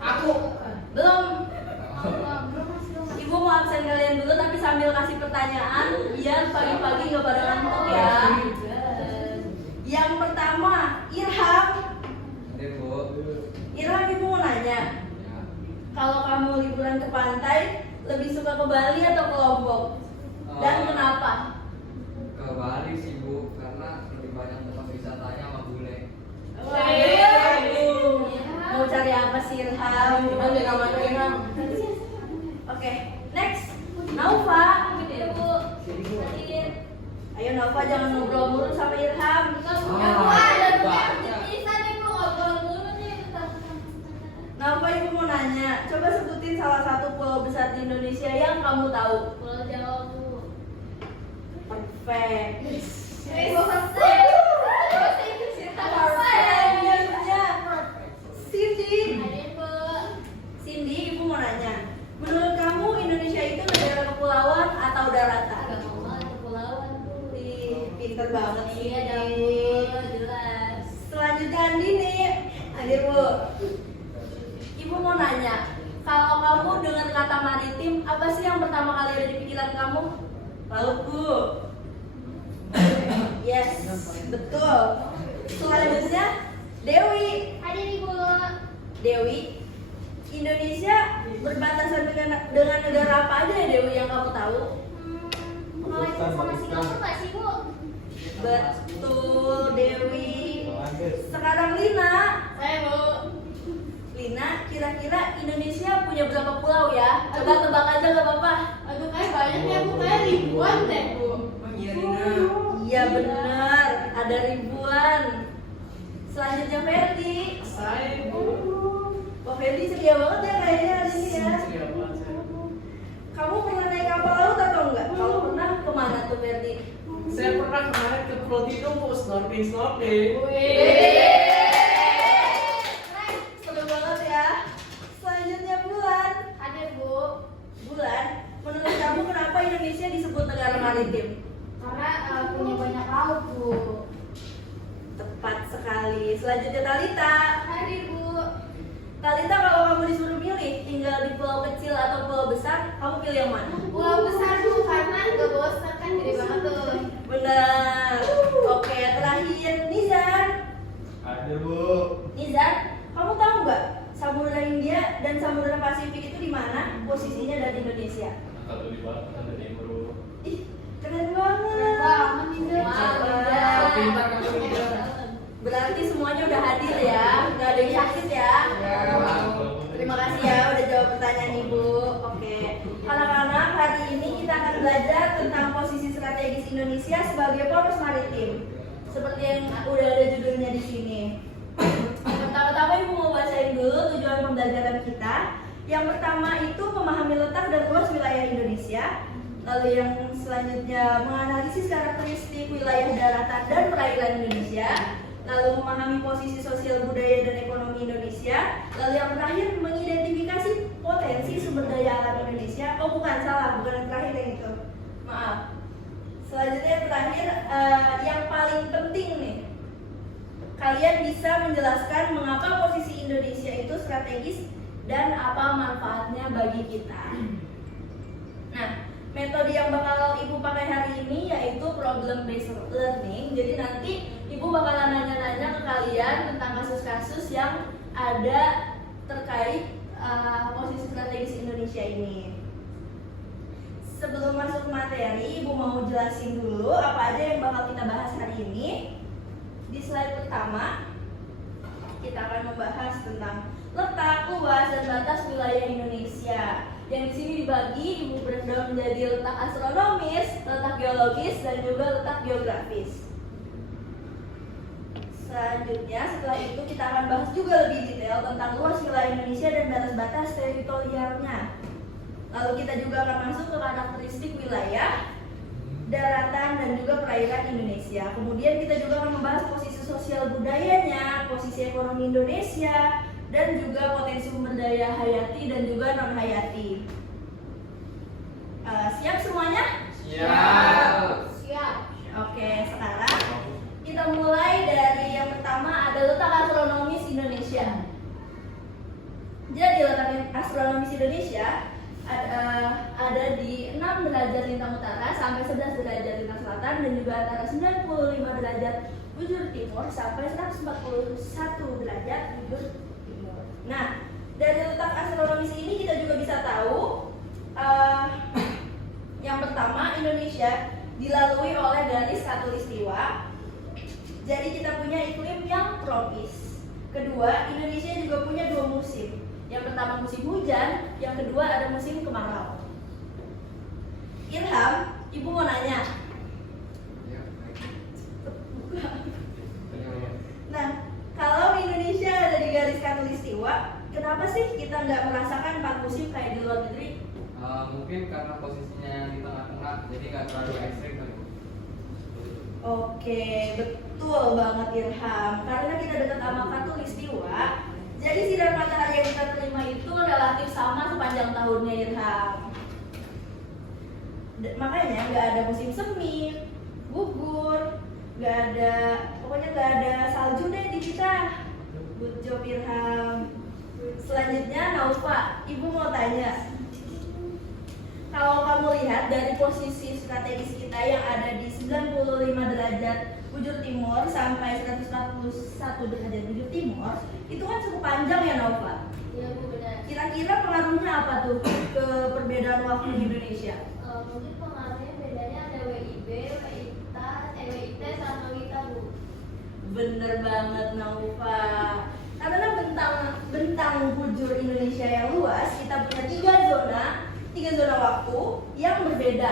Aku. Belum. Ibu mau absen kalian dulu tapi sambil kasih pertanyaan biar pagi-pagi nggak pada ngantuk ya. Yang pertama, Irham. Irham, ibu mau nanya. Kalau kamu liburan ke pantai, lebih suka ke Bali atau ke Lombok? Dan kenapa? Ke Bali sih Bu, karena lebih banyak tempat wisatanya sama bule. Mau cari apa sih Irham? Gimana deh namanya Irham? Oke, next. Naufa. Ayo Naufa, jangan ngobrol mulu sama Irham. Naufa, ibu mau nanya. Coba sebutin salah satu pulau besar di Indonesia yang kamu tahu. Pulau Jawa, Bu. Perfect. Cindy, ibu mau nanya. Menurut kamu Indonesia itu negara kepulauan atau daratan? Kepulauan, Bu. Ih, pinter banget sih. Iya dong, Bu. Jelas. Selanjutnya Andini. Hadir Bu. Ibu mau nanya, kalau kamu dengar kata maritim, apa sih yang pertama kali ada di pikiran kamu? Laut, Bu. Yes, betul. Selanjutnya Dewi. Hadir, Ibu. Dewi, Indonesia berbatasan dengan negara apa aja ya Dewi yang kamu tahu? Malaysia sama Singapura nggak sih, Bu? Betul Dewi. Sekarang Lina. Saya, Bu. Lina, kira-kira Indonesia punya berapa pulau ya? Coba tebak aja gak apa-apa. Aduh, kayak banyak ya, Bu. Kayak ribuan deh, Bu. Iya benar, ada ribuan. Selanjutnya Ferdi. Saya Bu. Wah Ferdi setia banget ya kayaknya hari ini ya. Kamu pernah naik kapal laut atau enggak? Kalau pernah, kemana tuh Ferdi? Saya pernah kemarin ke Pulau Tidung Bu, snorkeling. Seru banget ya. Selanjutnya Bulan. Hadir, Bu. Bulan, menurut kamu kenapa Indonesia disebut negara maritim? Karena punya banyak laut, Bu. Tepat sekali. Selanjutnya Talita. Hadir, Bu. Talita, kalau kamu disuruh milih tinggal di pulau kecil atau pulau besar, kamu pilih yang mana? Pulau besar, Bu, karena nggak bosan kan, gede banget tuh. Benar. Oke, terakhir Nizar. Ada Bu. Nizar, kamu tahu nggak Samudra Hindia dan Samudra Pasifik itu di mana posisinya dari Indonesia? Satu di barat, satu di timur. Ih, keren banget. Banget, Nizar. Wah, Pintar kamu Nizar. berarti semuanya udah hadir ya, nggak ada yang sakit ya. Terima kasih ya udah jawab pertanyaan Ibu. Oke, anak-anak, hari ini kita akan belajar tentang posisi strategis Indonesia sebagai poros maritim. Seperti yang udah ada judulnya di sini. Pertama-tama Ibu mau bacain dulu tujuan pembelajaran kita. Yang pertama itu memahami letak dan luas wilayah Indonesia. Lalu yang selanjutnya menganalisis karakteristik wilayah daratan dan perairan Indonesia. Lalu memahami posisi sosial budaya dan ekonomi Indonesia. Lalu yang terakhir mengidentifikasi potensi sumber daya alam Indonesia. Oh bukan, salah, bukan yang terakhir yang itu. Maaf. Selanjutnya yang terakhir, yang paling penting nih, kalian bisa menjelaskan mengapa posisi Indonesia itu strategis dan apa manfaatnya bagi kita. Nah, metode yang bakal Ibu pakai hari ini yaitu problem based learning. Jadi nanti Ibu bakalan nanya-nanya ke kalian tentang kasus-kasus yang ada terkait posisi strategis Indonesia ini. Sebelum masuk ke materi, Ibu mau jelasin dulu apa aja yang bakal kita bahas hari ini. Di slide pertama, kita akan membahas tentang letak, luas, dan batas wilayah Indonesia. Yang di sini dibagi, Ibu breakdown menjadi letak astronomis, letak geologis, dan juga letak geografis. Selanjutnya, setelah itu kita akan bahas juga lebih detail tentang luas wilayah Indonesia dan batas-batas teritorialnya. Lalu kita juga akan masuk ke karakteristik wilayah, daratan, dan juga perairan Indonesia. Kemudian kita juga akan membahas posisi sosial budayanya, posisi ekonomi Indonesia, dan juga potensi sumber daya hayati dan juga non hayati. Siap semuanya? Siap. Siap. Oke, sekarang kita mulai dari yang pertama, ada letak astronomis Indonesia. Jadi letak astronomis Indonesia ada di 6 derajat lintang utara sampai 11 derajat lintang selatan dan juga antara 95 derajat bujur timur sampai 141 derajat bujur timur. Nah, dari letak astronomis ini kita juga bisa tahu yang pertama, Indonesia dilalui oleh garis khatulistiwa. Jadi kita punya iklim yang tropis. Kedua, Indonesia juga punya 2 musim. Yang pertama musim hujan, yang kedua ada musim kemarau. Ilham, Ibu mau nanya. Ya, baik. Nah, kalau Indonesia ada di garis khatulistiwa, kenapa sih kita nggak merasakan 4 musim kayak di luar negeri? Mungkin karena posisinya yang di tengah-tengah, jadi nggak terlalu ekstrim kan. Oke, betul banget Ilham. Karena kita dekat sama khatulistiwa, jadi sinar matahari yang kita terima itu relatif sama sepanjang tahunnya Ilham. Makanya nggak ada musim semi, gugur, pokoknya nggak ada salju deh di kita. Good job Ilham. Selanjutnya Naufa, Ibu mau tanya. Kalau kamu lihat dari posisi strategis kita yang ada di 95 derajat bujur timur sampai 141 derajat bujur timur, itu kan cukup panjang ya Nova? Iya Bu, benar. Kira-kira pengaruhnya apa tuh ke perbedaan waktu di Indonesia? Mungkin pengaruhnya bedanya ada WIB, WIT sama WITA Bu. Bener banget Nova. Karena bentang bujur Indonesia yang luas, kita punya 3 zona waktu yang berbeda.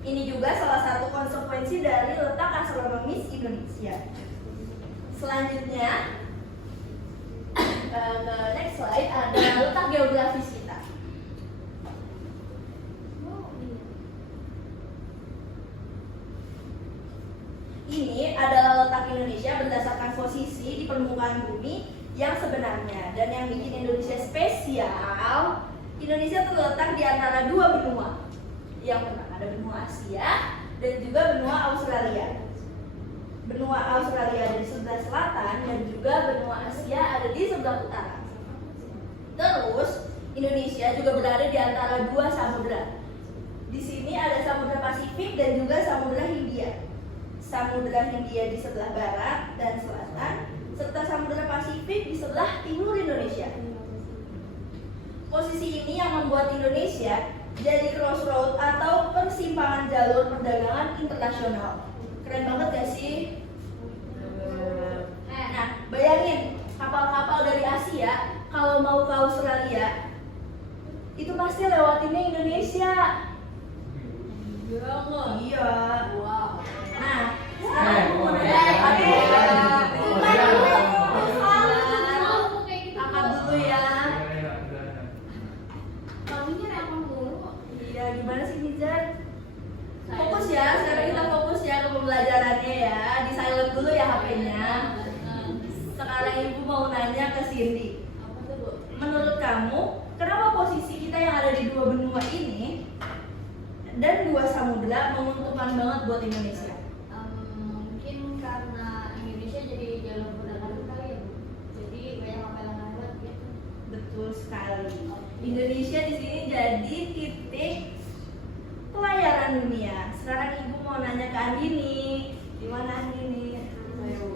Ini juga salah satu konsekuensi dari letak astronomis Indonesia. Selanjutnya, ke next slide ada letak geografis kita. Ini adalah letak Indonesia berdasarkan posisi di permukaan bumi yang sebenarnya. Dan yang bikin Indonesia spesial, Indonesia terletak di antara 2 benua. Yang pertama ada benua Asia dan juga benua Australia. Benua Australia ada di sebelah selatan dan juga benua Asia ada di sebelah utara. Terus Indonesia juga berada di antara 2 samudra. Di sini ada Samudra Pasifik dan juga Samudra Hindia. Samudra Hindia di sebelah barat dan selatan, serta Samudra Pasifik di sebelah timur Indonesia. Posisi ini yang membuat Indonesia jadi crossroad atau persimpangan jalur perdagangan internasional. Keren banget gak sih? Nah, bayangin kapal-kapal dari Asia kalau mau ke Australia itu pasti lewatinnya Indonesia. Iya. Wow. Nah, sekarang aku mau nanya. Angkat dulu ya. Maminya repot mulu. Iya, gimana sih Nizar? Fokus ya, sekarang kita fokus ya ke pembelajarannya ya. Di silent dulu ya HP-nya. Sekarang Ibu mau nanya ke Cindy. Apa tuh Bu? Menurut kamu, kenapa posisi kita yang ada di 2 benua ini dan 2 samudra menguntungkan banget buat Indonesia? Mungkin karena Indonesia jadi jalur perdagangan kali ya Bu. Jadi banyak kapal yang lewat gitu. Betul sekali. Indonesia di sini jadi titik pelayaran dunia. Sekarang Ibu mau nanya ke Andini. Di mana Andini?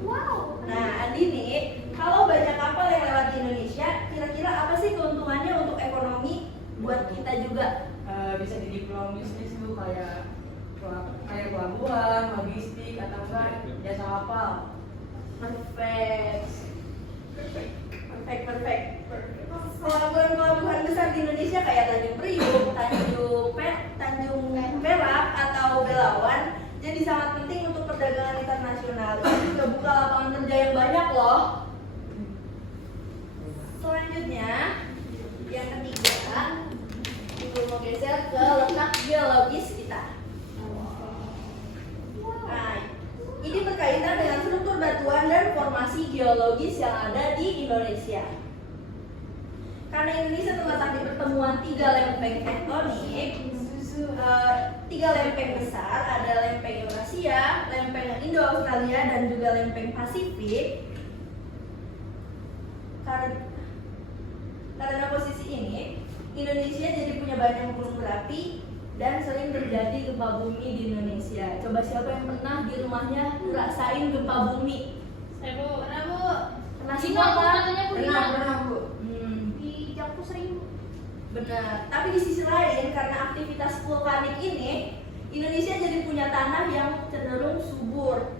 Wow. Nah, Andini, kalau banyak kapal yang lewat di Indonesia, kira-kira apa sih keuntungannya untuk ekonomi buat kita juga? Bisa jadi peluang bisnis tuh kayak pelabuhan, logistik atau enggak jasa kapal. Perfect. Pelabuhan besar di Indonesia kayak Tanjung Priuk, Tanjung Perak atau Belawan jadi sangat penting untuk perdagangan internasional. Ini juga buka lapangan kerja yang banyak loh. Selanjutnya, yang ketiga, Ibu mau geser ke letak geologis kita. Nah, ini berkaitan dengan struktur batuan dan formasi geologis yang ada di Indonesia. Karena Indonesia terletak di pertemuan 3 lempeng tektonik, 3 lempeng besar, ada lempeng Eurasia, lempeng Indo-Australia, dan juga lempeng Pasifik. Karena Indonesia jadi punya banyak gunung berapi dan sering terjadi gempa bumi di Indonesia. Coba siapa yang pernah di rumahnya ngerasain gempa bumi? Saya Bu. Pernah Bu. Pernah Cina semua Bu, kan? katanya Bu. Pernah Bu. Di Jakpus sering Bu. Benar. Tapi di sisi lain karena aktivitas vulkanik ini, Indonesia jadi punya tanah yang cenderung subur.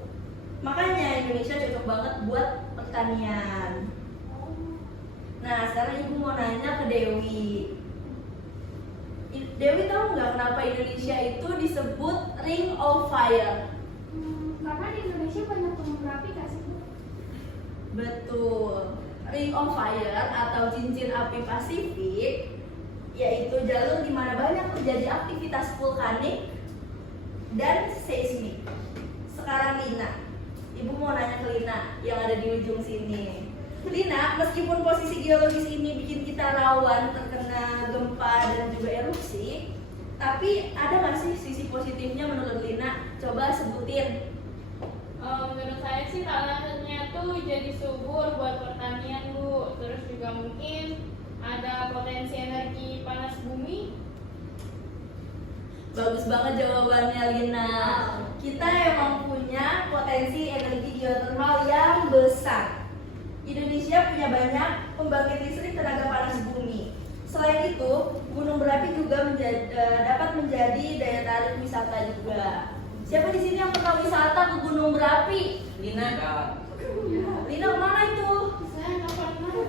Makanya Indonesia cocok banget buat pertanian. Nah, sekarang Ibu mau nanya ke Dewi. Dewi tahu nggak kenapa Indonesia itu disebut Ring of Fire? Karena di Indonesia banyak gunung berapi nggak sih Bu? Betul. Ring of Fire atau cincin api Pasifik yaitu jalur di mana banyak terjadi aktivitas vulkanik dan seismik. Sekarang Lina, Ibu mau nanya ke Lina yang ada di ujung sini. Lina, meskipun posisi geologis ini bikin kita rawan terkena gempa dan juga erupsi, tapi ada nggak sih sisi positifnya menurut Lina? Coba sebutin. Menurut saya sih tanahnya tuh jadi subur buat pertanian Bu. Terus juga mungkin ada potensi energi panas bumi. Bagus banget jawabannya Lina. Kita emang punya potensi energi geotermal yang besar. Indonesia punya banyak pembangkit listrik tenaga panas bumi. Selain itu, gunung berapi juga dapat menjadi daya tarik wisata juga. Siapa di sini yang pernah wisata ke gunung berapi? Lina. Lina kemana itu? Saya nggak pernah.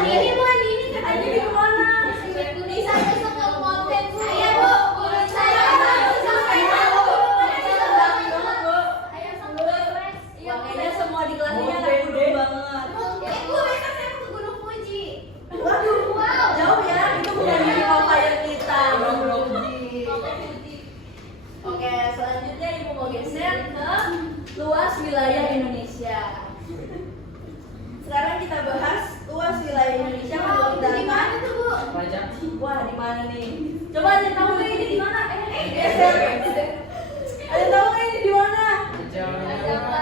Ini Bu, ini katanya di kemana? Bisa besok ke konten Bu. Iya Bu. Boleh saya. Ayo sama Wes. Iya, kayaknya semua di kelas ini anak gunung banget. Bu, besok saya mau ke Gunung Fuji. Waduh, jauh ya, itu bukan di Ring of Fire kita. Oke, selanjutnya Ibu mau geser ke luas wilayah Indonesia. Sekarang kita bahas luas wilayah Indonesia menurut data. Di mana tuh Bu? Raja. Wah, di mana nih? Coba ada yang tahu nggak ini di mana? Geser. Ada yang tahu nggak ini di mana? Jakarta.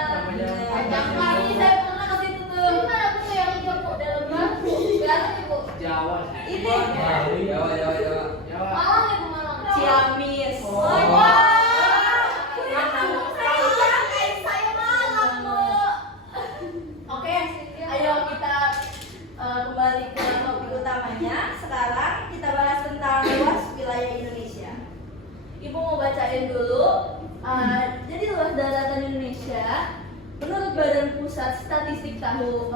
Ini saya pernah ke situ tuh. Mana Bu yang Joko dalam banget? Garut ya Bu. Jawa. Ini Jawa. Malang ya Bu Malang. Ciamis. Wah. Saya Malang, Bu. Oke, ayo kita kembali ke topik utamanya. Sekarang kita bahas tentang luas wilayah Indonesia. Ibu mau bacain dulu. Jadi luas daratan Indonesia menurut Badan Pusat Statistik tahun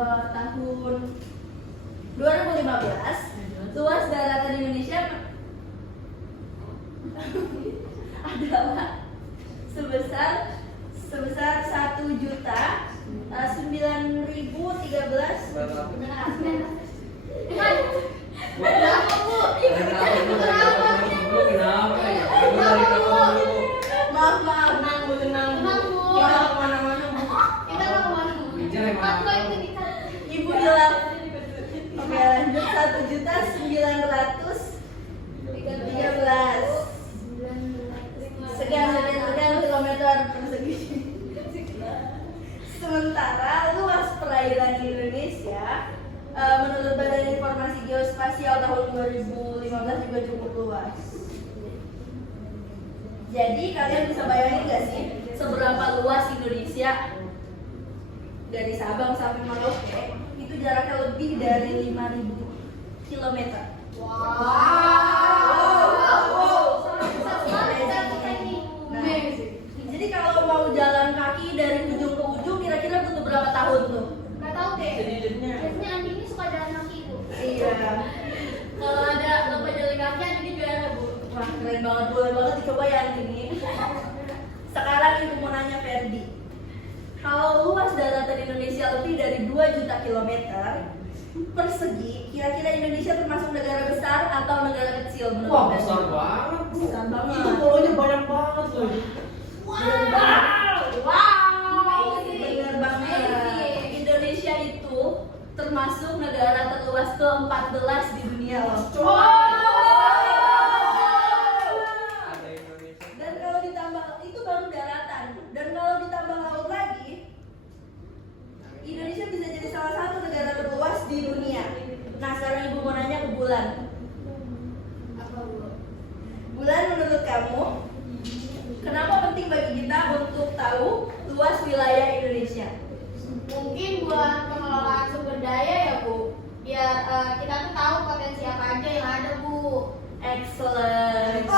2015, luas daratan Indonesia adalah sebesar 1.009.013. Kenapa ya? Maaf, Bu, tenang. Tenang, Bu. Kita nggak kemana-mana, Bu. Kita mau kemana Bu? Bicara yang mana? Aku itu kita. Ibu hilang. Oke, lanjut 1.913 sekian kilometer persegi. Sementara luas perairan Indonesia menurut Badan Informasi Geospasial tahun 2015 juga cukup luas. Jadi kalian bisa bayangin gak sih seberapa luas Indonesia? Dari Sabang sampai Merauke itu jaraknya lebih dari 5.000 km. Nah, jadi kalau mau jalan kaki dari ujung ke ujung kira-kira butuh berapa tahun tuh? Nggak tahu deh. Sejujurnya. Biasanya Andi ini suka jalan kaki Bu. Iya. Kalau ada lomba jalan kaki Andi ini juara Bu. Wah, keren banget, boleh banget dicoba ya ini. Sekarang Ibu mau nanya Ferdi. Kalau luas daratan Indonesia lebih dari 2 juta kilometer persegi, kira-kira Indonesia termasuk negara besar atau negara kecil menurut Wah, Ferdi? besar banget. Besar banget. Itu pulaunya banyak banget loh. Bener banget. Indonesia itu termasuk negara terluas ke-14 di dunia loh. Ada Indonesia. Dan kalau ditambah itu baru daratan. Dan kalau ditambah laut lagi, Indonesia bisa jadi salah satu negara terluas di dunia. Nah, sekarang Ibu mau nanya ke bulan. kamu? Kenapa penting bagi kita untuk tahu luas wilayah Indonesia? Mungkin buat pengelolaan sumber daya ya Bu, biar kita tuh tahu potensi apa aja yang ada Bu. Excellent.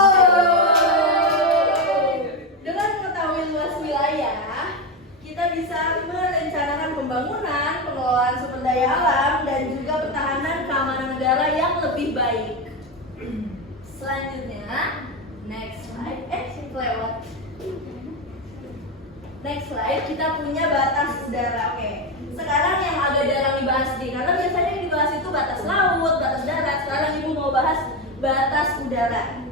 Dengan mengetahui luas wilayah, kita bisa merencanakan pembangunan, pengelolaan sumber daya alam, dan juga pertahanan keamanan negara yang lebih baik. Selanjutnya, next slide. Lewat. Next slide, kita punya batas udara. Oke. Sekarang yang agak jarang dibahas nih, karena biasanya yang dibahas itu batas laut, batas darat. Sekarang Ibu mau bahas batas udara.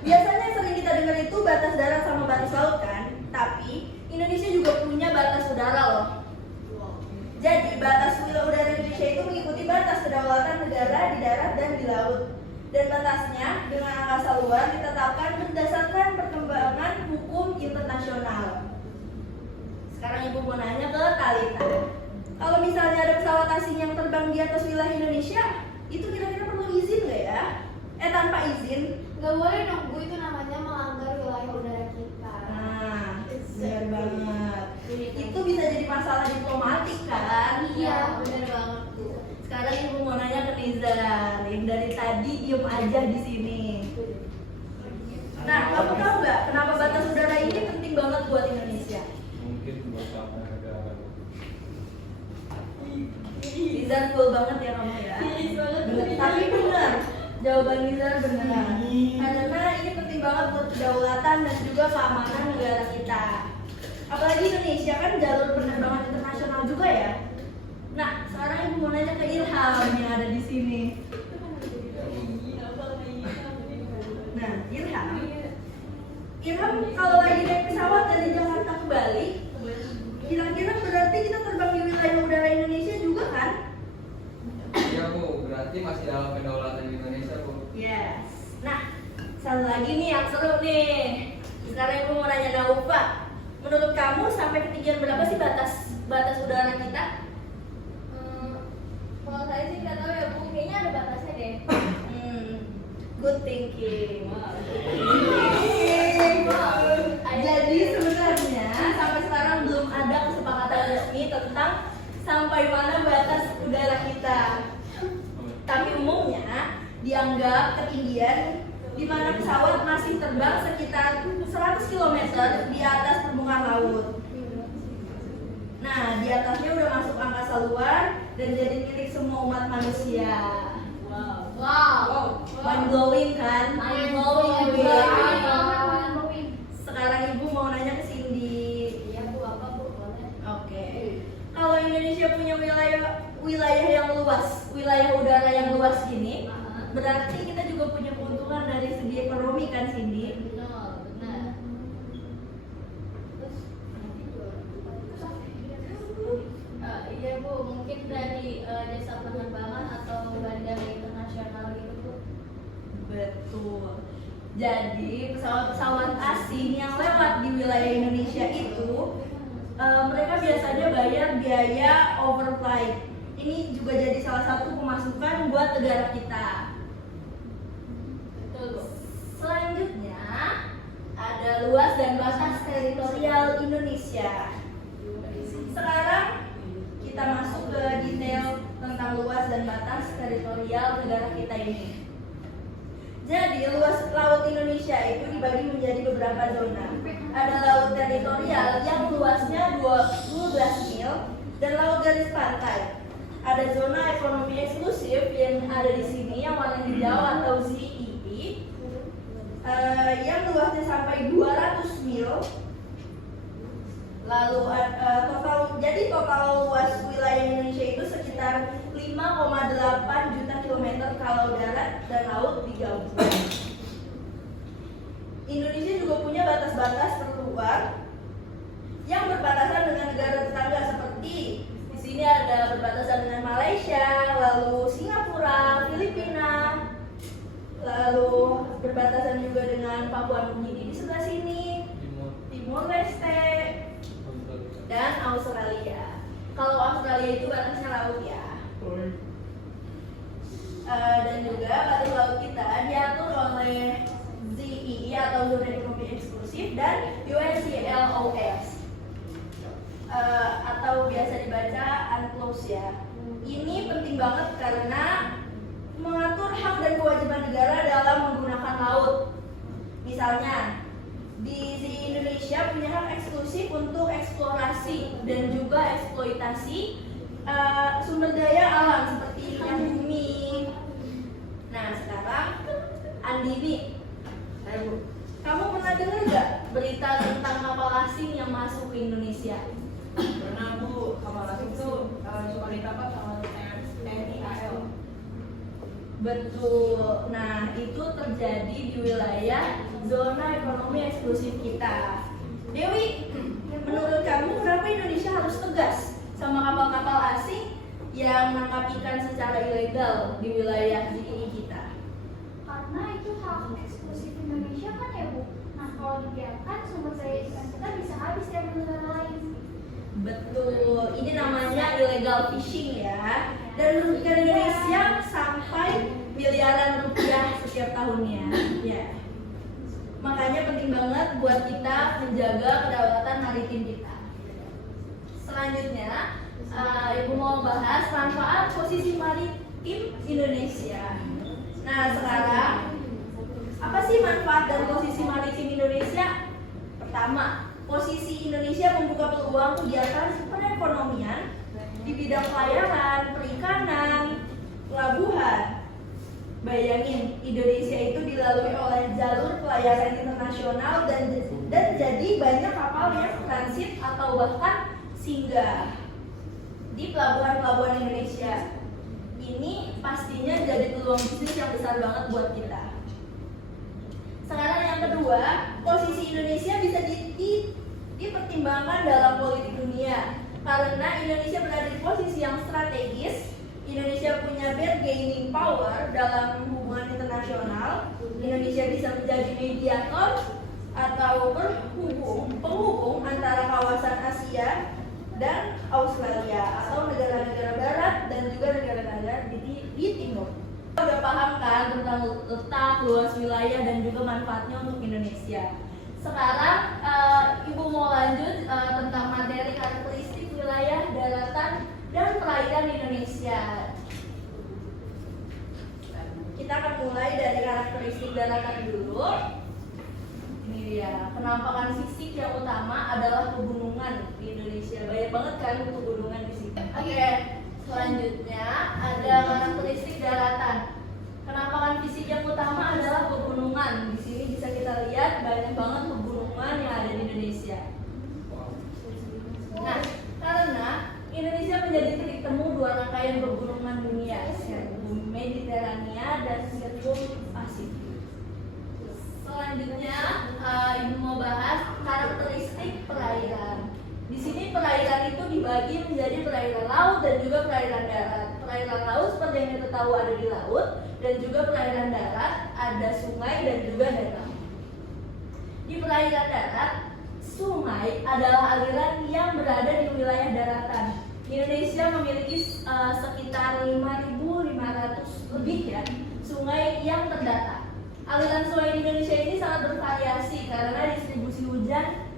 Biasanya sering kita dengar itu batas darat sama batas laut kan? Tapi Indonesia juga punya batas udara loh. Jadi batas wilayah udara Indonesia itu mengikuti batas kedaulatan negara di darat dan di laut. Dan batasnya dengan angkasa luar ditetapkan berdasarkan perkembangan hukum internasional. Sekarang Ibu mau nanya ke Talita. Kalau misalnya ada pesawat asing yang terbang di atas wilayah Indonesia, itu kira-kira perlu izin nggak ya? Tanpa izin? Nggak boleh dong Bu, itu namanya melanggar wilayah udara kita. Nah, benar banget. Itu bisa jadi masalah diplomatik kan? Iya, benar banget Bu. Sekarang Ibu mau nanya ke Nizar, yang dari tadi diem aja di sini. Nah, kamu tahu nggak kenapa batas udara ini penting banget buat Indonesia? Mungkin buat keamanan negara. Nizar cool banget ya kamu ya. Tapi benar, jawaban Nizar benar. Karena ini penting banget buat kedaulatan dan juga keamanan negara kita. Apalagi Indonesia kan jalur penerbangan internasional juga ya. Nah, sekarang Ibu mau nanya ke Ilham yang ada di sini. Nah, Ilham kalau lagi naik pesawat dari Jakarta ke Bali, kira-kira berarti kita terbang di wilayah udara Indonesia juga kan? Iya Bu, berarti masih dalam kedaulatan Indonesia Bu. Yes. Nah, satu lagi nih yang seru nih. Sekarang Ibu mau nanya Naufa. Menurut kamu sampai ketinggian berapa sih batas udara kita? Kalau saya sih nggak tahu ya Bu, kayaknya ada batasnya deh. Good thinking. Jadi sebenarnya sampai sekarang belum ada kesepakatan resmi tentang sampai mana batas udara kita. Tapi umumnya dianggap ketinggian di mana pesawat masih terbang sekitar 100 km di atas permukaan laut. Nah, di atasnya udah masuk angkasa luar dan jadi milik semua umat manusia. Wow. Mind blowing kan? Mind blowing. Sekarang Ibu mau nanya ke Cindy. Iya Bu, apa Bu? Boleh. Oke. Kalau Indonesia punya wilayah yang luas, wilayah udara yang luas gini, berarti kita juga punya keuntungan dari segi ekonomi kan, Cindy? Benar. Iya Bu, mungkin dari jasa penerbangan atau bandara internasional gitu Bu. Betul. Jadi pesawat-pesawat asing yang lewat di wilayah Indonesia itu mereka biasanya bayar biaya overflight. Ini juga jadi salah satu pemasukan buat negara kita. Betul Bu. Selanjutnya ada luas dan batas teritorial Indonesia. Sekarang kita masuk ke detail tentang luas dan batas teritorial negara kita ini. Jadi luas laut Indonesia itu dibagi menjadi beberapa zona. Ada laut teritorial yang luasnya 12 mil dan laut garis pantai. Ada zona ekonomi eksklusif yang ada di sini yang warna hijau atau ZEE, yang luasnya sampai 200 mil. Lalu total luas wilayah Indonesia itu sekitar 5,8 juta kilometer kalau darat dan laut digabung. Indonesia juga punya batas-batas terluar yang berbatasan dengan negara tetangga seperti di sini ada berbatasan dengan Malaysia, lalu Singapura, Filipina, lalu berbatasan juga dengan Papua Nugini di sebelah sini, Timor Leste, dan Australia. Kalau Australia itu batasnya laut ya. Dan juga batas laut kita diatur oleh ZEE atau atau zona ekonomi eksklusif, dan UNCLOS atau biasa dibaca UNCLOS ya. Ini penting banget karena mengatur hak dan kewajiban negara dalam menggunakan laut. Misalnya, di Indonesia punya hak eksklusif untuk eksplorasi dan juga eksploitasi sumber daya alam seperti minyak bumi. Nah, sekarang Andini, kamu pernah dengar nggak berita tentang kapal asing yang masuk ke Indonesia? Pernah Bu, kapal asing itu suka ditangkap sama TNI AL. Betul. Nah, itu terjadi di wilayah zona ekonomi eksklusif kita. Dewi, menurut kamu kenapa Indonesia harus tegas sama kapal-kapal asing yang menangkap ikan secara ilegal di wilayah ini kita? Karena itu hak eksklusif Indonesia kan ya Bu. Nah kalau dibiarkan sumber daya ikan kita bisa habis dari negara lain. Betul, ini namanya illegal fishing ya. Dan merugikan Indonesia sampai miliaran rupiah setiap tahunnya. Ya. Makanya penting banget buat kita menjaga kedaulatan maritim kita. Selanjutnya, Ibu mau bahas manfaat posisi maritim Indonesia. Nah, sekarang apa sih manfaat dari posisi maritim Indonesia? Pertama, posisi Indonesia membuka peluang kegiatan perekonomian di bidang pelayaran, perikanan, pelabuhan. Bayangin, Indonesia itu dilalui oleh jalur pelayaran internasional dan jadi banyak kapal yang transit atau bahkan singgah di pelabuhan-pelabuhan Indonesia. Ini pastinya jadi peluang bisnis yang besar banget buat kita. Sekarang yang kedua, posisi Indonesia bisa dipertimbangkan dalam politik dunia. Karena Indonesia berada di posisi yang strategis, Indonesia punya bargaining power dalam hubungan internasional. Indonesia bisa menjadi mediator atau penghubung antara kawasan Asia dan Australia atau negara-negara barat dan juga negara-negara di timur. Kita udah paham kan tentang letak, luas wilayah dan juga manfaatnya untuk Indonesia. Sekarang Ibu mau lanjut tentang materi karakteristik wilayah, daratan, dan perairan Indonesia. Kita akan mulai dari karakteristik daratan dulu. Ini dia, penampakan fisik yang utama adalah pegunungan di Indonesia. Banyak banget kan pegunungan di sini. Oke, selanjutnya ada karakteristik daratan. Penampakan fisik yang utama adalah pegunungan. Di sini bisa kita lihat banyak banget pegunungan yang ada di Indonesia. Nah, karena Indonesia menjadi titik temu dua rangkaian pegunungan dunia, sirkum Mediterania dan sirkum Pasifik. Selanjutnya, Ibu mau bahas karakteristik perairan. Di sini perairan itu dibagi menjadi perairan laut dan juga perairan darat. Perairan laut seperti yang kita tahu ada di laut, dan juga perairan darat ada sungai dan juga danau. Di perairan darat, sungai adalah aliran yang berada di wilayah daratan. Indonesia memiliki sekitar 5.500 lebih ya sungai yang terdata. Aliran sungai di Indonesia ini sangat bervariasi karena distribusi hujan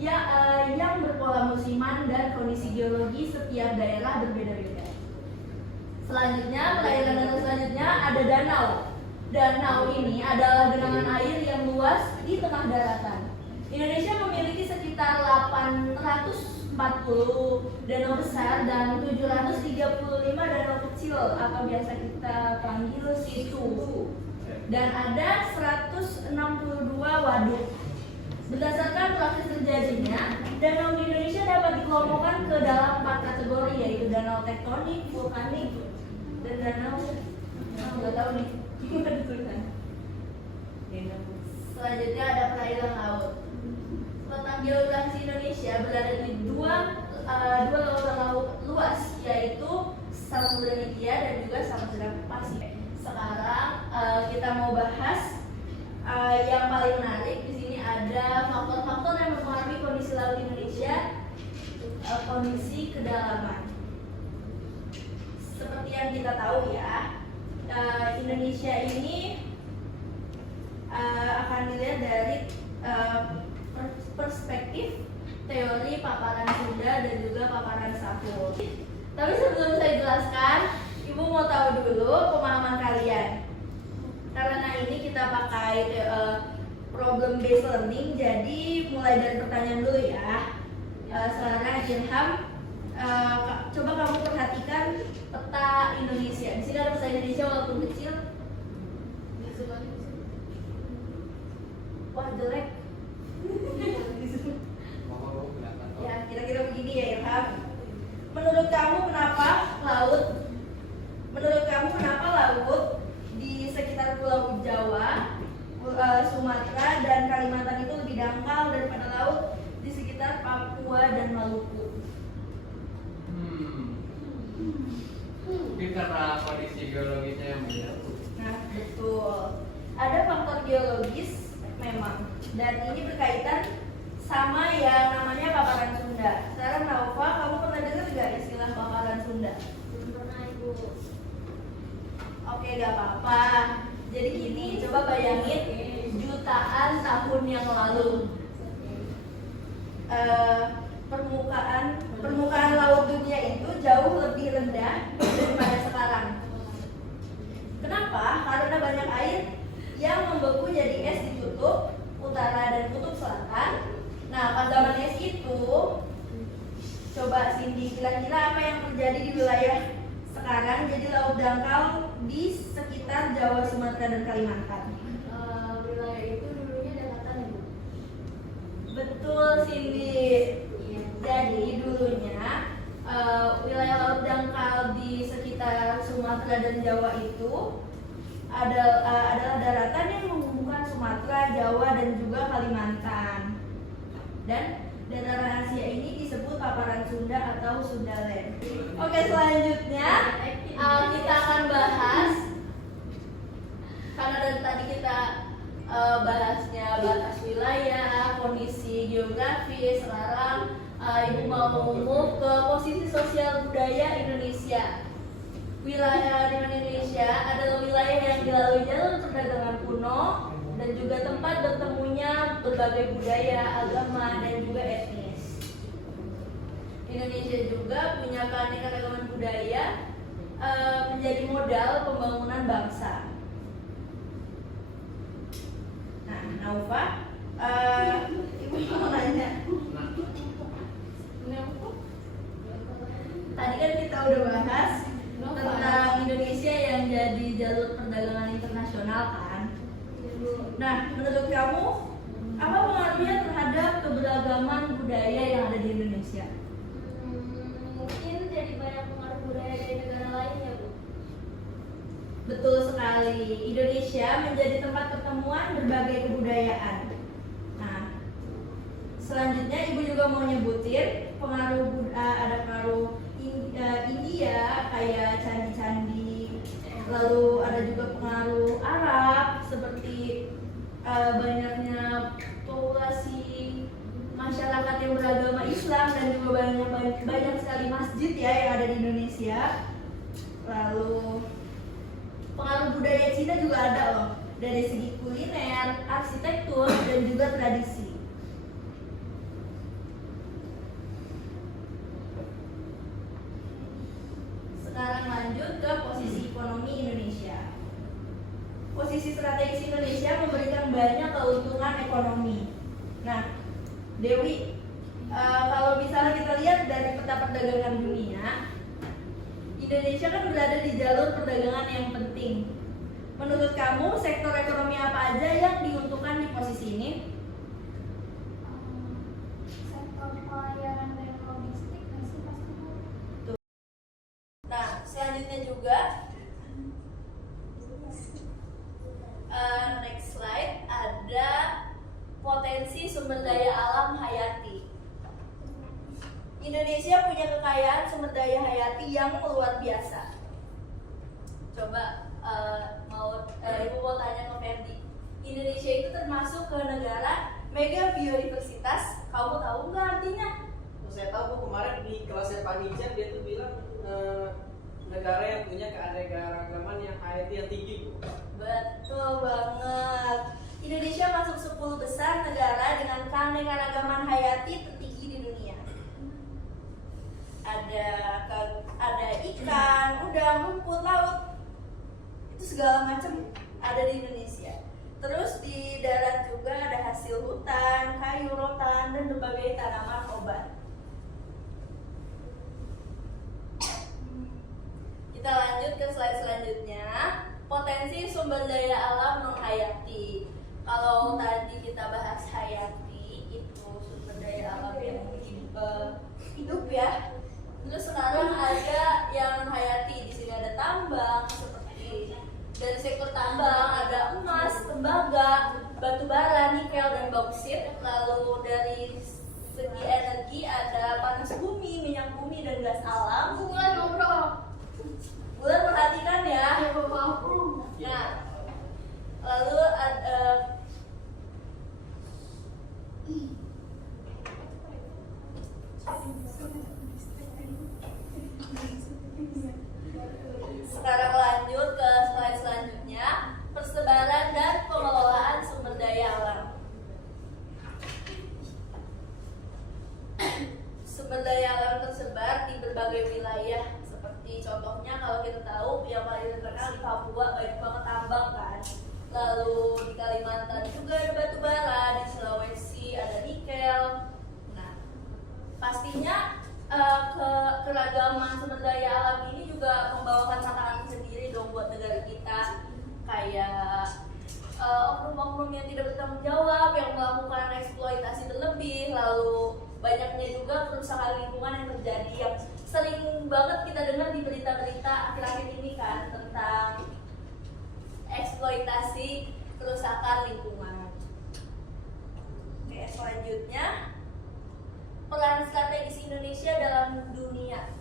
yang berpola musiman dan kondisi geologi setiap daerah berbeda-beda. Selanjutnya, perairan danau selanjutnya ada danau. Danau ini adalah genangan air yang luas di tengah daratan. Indonesia memiliki sekitar 840 danau besar dan 735 danau kecil atau biasa kita panggil situ. Dan ada 162 waduk. Berdasarkan proses terjadinya, danau di Indonesia dapat dikelompokkan ke dalam 4 kategori, yaitu danau tektonik, vulkanik, dan danau nggak tahu nih gimana tulisan. Selanjutnya ada perairan laut. Letak geografis Indonesia berada di dua lautan laut luas, yaitu Samudra Hindia dan juga Samudra Pasifik. Sekarang kita mau bahas yang paling menarik. Di sini ada faktor-faktor yang mempengaruhi kondisi laut Indonesia, kondisi kedalaman. Seperti yang kita tahu ya, Indonesia ini akan dilihat dari perspektif teori paparan Sunda dan juga paparan Sahur. Tapi sebelum saya jelaskan, Ibu mau tahu dulu pemahaman kalian. Karena ini kita pakai problem based learning, jadi mulai dari pertanyaan dulu ya. Sekarang Ilham, coba kamu perhatikan peta Indonesia. Di sini ada peta Indonesia walaupun kecil. Wah, jelek. Ya, kira-kira begini ya Ilham. Menurut kamu kenapa laut di sekitar Pulau Jawa, Sumatera dan Kalimantan itu lebih dangkal daripada laut di sekitar Papua dan Maluku? Mungkin karena kondisi geologisnya yang beda. Nah, betul. Ada faktor geologis memang, dan ini berkaitan sama yang namanya paparan Sunda. Sekarang Nova, kamu pernah dengar nggak istilah paparan Sunda? Belum pernah Ibu. Oke, gak apa-apa. Jadi gini, coba bayangin jutaan tahun yang lalu. Permukaan laut dunia itu jauh lebih rendah daripada sekarang. Kenapa? Karena banyak air yang membeku jadi es di kutub utara dan kutub selatan. Nah, pas zaman es itu, coba Cindy, kira-kira apa yang terjadi di wilayah sekarang jadi laut dangkal di sekitar Jawa, Sumatera, dan Kalimantan? Wilayah itu dulunya daratan Ibu. Betul, Cindy. Jadi dulunya wilayah laut dangkal di sekitar Sumatera dan Jawa itu adalah daratan yang menghubungkan Sumatera, Jawa, dan juga Kalimantan. Dan dataran Asia ini disebut paparan Sunda atau Sundaland. Oke, selanjutnya kita akan bahas, karena dari tadi kita bahasnya batas wilayah, kondisi geografis. Sekarang Ibu mau move ke posisi sosial budaya Indonesia. Wilayah Indonesia adalah wilayah yang dilalui jalur perdagangan kuno dan juga tempat bertemunya berbagai budaya, agama, dan juga etnis. Indonesia juga punya keanekaragaman budaya menjadi modal pembangunan bangsa. Nah, Nova, Ibu mau nanya. Tadi kan kita udah bahas tentang Indonesia yang jadi jalur perdagangan internasional kan. Nah, menurut kamu apa pengaruhnya terhadap keberagaman budaya yang ada di Indonesia? Mungkin jadi banyak pengaruh budaya dari negara lain ya Bu. Betul sekali. Indonesia menjadi tempat pertemuan berbagai kebudayaan. Nah, selanjutnya Ibu juga mau nyebutin ada pengaruh India kayak candi-candi, lalu ada juga pengaruh Arab seperti banyaknya populasi masyarakat yang beragama Islam dan juga banyak sekali masjid ya yang ada di Indonesia. Lalu pengaruh budaya Cina juga ada loh, dari segi kuliner, arsitektur, dan juga tradisi. Sekarang lanjut ke posisi ekonomi Indonesia. Posisi strategis Indonesia memberikan banyak keuntungan ekonomi. Nah, Dewi, kalau misalnya kita lihat dari peta perdagangan dunia, Indonesia kan berada di jalur perdagangan yang penting. Menurut kamu, sektor ekonomi apa aja yang diuntungkan di posisi ini? Sektor pelayaran dan logistik masih pasti Bu. Nah, selanjutnya juga next slide ada potensi sumber daya alam hayati. Indonesia punya kekayaan sumber daya hayati yang luar biasa. Coba Ibu mau tanya ke Ferdi. Indonesia itu termasuk ke negara mega biodiversitas. Kamu tahu nggak artinya? Saya tahu Bu, kemarin di kelasnya Pak Nijan dia tuh bilang negara yang punya keanekaragaman yang hayati yang tinggi Bu. Betul banget. 10 besar negara dengan keanekaragaman hayati tertinggi di dunia. Ada ikan, udang, rumput laut, itu segala macam ada di Indonesia. Terus di darat juga ada hasil hutan, kayu rotan, dan berbagai tanaman obat. Kita lanjut ke slide selanjutnya. Potensi sumber daya alam non hayati. Kalau tadi kita bahas hayati, itu sumber daya alam yang hidup ya. Terus sekarang ada yang non hayati. Di sini ada tambang, seperti dari sektor tambang ada emas, tembaga, batu bara, nikel, dan bauksit. Lalu dari segi energi ada panas bumi, minyak bumi, dan gas alam. Bulan ngobrol. Bulan perhatikan ya. Ya, Bapak. Nah, lalu ada sekarang lanjut ke slide selanjutnya, persebaran dan pengelolaan sumber daya alam. Sumber daya alam tersebar di berbagai wilayah. Seperti contohnya kalau kita tahu yang paling terkenal di Papua banyak banget tambang kan. Lalu di Kalimantan juga ada batu bara, di Sulawesi ada nikel. Nah, pastinya keragaman sumber daya alam ini juga membawakan tantangan sendiri dong buat negara kita. Kayak oknum-oknum yang tidak bertanggung jawab, yang melakukan eksploitasi berlebih, lalu banyaknya juga kerusakan lingkungan yang terjadi yang sering banget kita dengar di berita-berita akhir-akhir ini kan tentang eksploitasi kerusakan lingkungan. Oke, selanjutnya peran strategis Indonesia dalam dunia.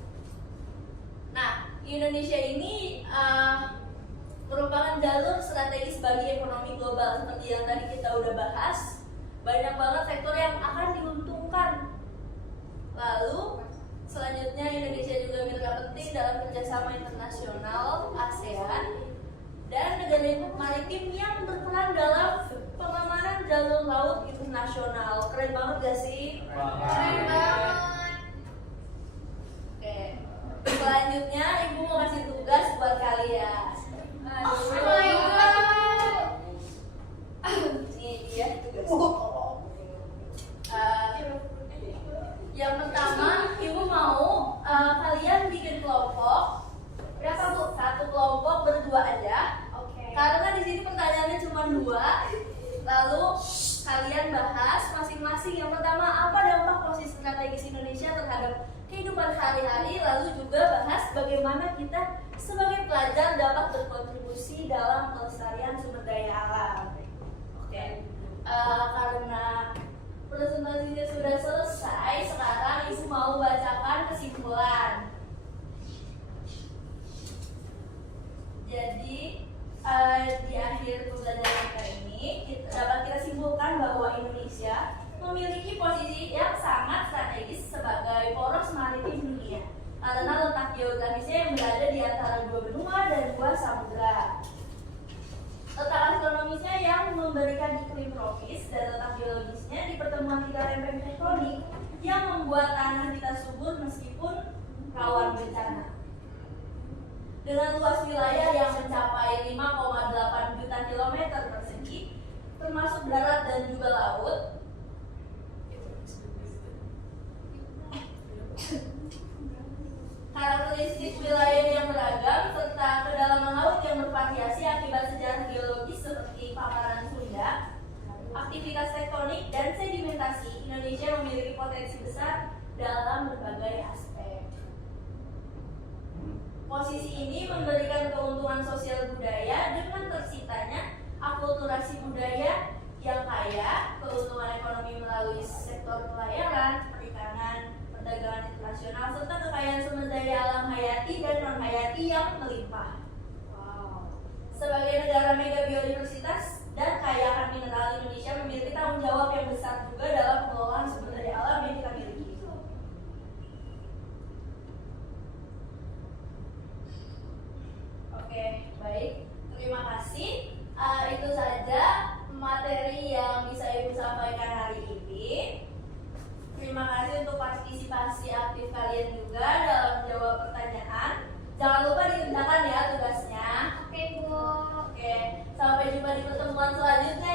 Nah, Indonesia ini merupakan jalur strategis bagi ekonomi global. Seperti yang tadi kita udah bahas, banyak banget sektor yang akan diuntungkan. Lalu selanjutnya Indonesia juga mitra penting dalam kerjasama internasional ASEAN dan negara maritim yang berperan dalam pengamanan jalur laut internasional. Keren banget gak sih? Keren banget. Oke. Selanjutnya ibu mau kasih tugas buat kalian. Oh my god. Ini dia tugas. Yang pertama, ibu mau kalian bikin kelompok. Berapa bu? Satu kelompok berdua aja. Oke. Karena di sini pertanyaannya cuma 2. Lalu kalian bahas masing-masing. Yang pertama, apa dampak posisi strategis Indonesia terhadap kehidupan sehari-hari. Lalu juga bahas bagaimana kita sebagai pelajar dapat berkontribusi dalam pelestarian sumber daya alam. Oke. Karena presentasinya sudah selesai, sekarang ibu mau bacakan kesimpulan. Jadi di akhir pembelajaran kali ini dapat kita simpulkan bahwa Indonesia memiliki posisi yang sangat strategis sebagai poros maritim dunia karena letak geografisnya yang berada di antara 2 benua dan 2 samudera. Letak astronomisnya yang memberikan iklim tropis dan letak geologisnya di pertemuan 3 lempeng tektonik yang membuat tanah kita subur meskipun rawan bencana. Dengan luas wilayah yang mencapai 5,8 juta kilometer persegi, termasuk darat dan juga laut, karakteristik wilayah yang beragam serta kedalaman laut yang bervariasi akibat sejarah geologis seperti paparan Sunda, aktivitas tektonik dan sedimentasi, Indonesia memiliki potensi besar dalam berbagai aspek. Posisi ini memberikan keuntungan sosial budaya dengan tersitanya akulturasi budaya yang kaya, keuntungan ekonomi melalui sektor pelayaran, perikanan, perdagangan internasional, serta kekayaan sumber daya alam hayati dan non-hayati yang melimpah. Wow. Sebagai negara mega biodiversitas dan kaya akan mineral, Indonesia memiliki tanggung jawab yang besar juga dalam pengelolaan sumber daya alam yang kita miliki. Oke, baik. Terima kasih. Itu saja materi yang bisa dikerjakan ya tugasnya. Oke, Bu. Oke, sampai jumpa di pertemuan selanjutnya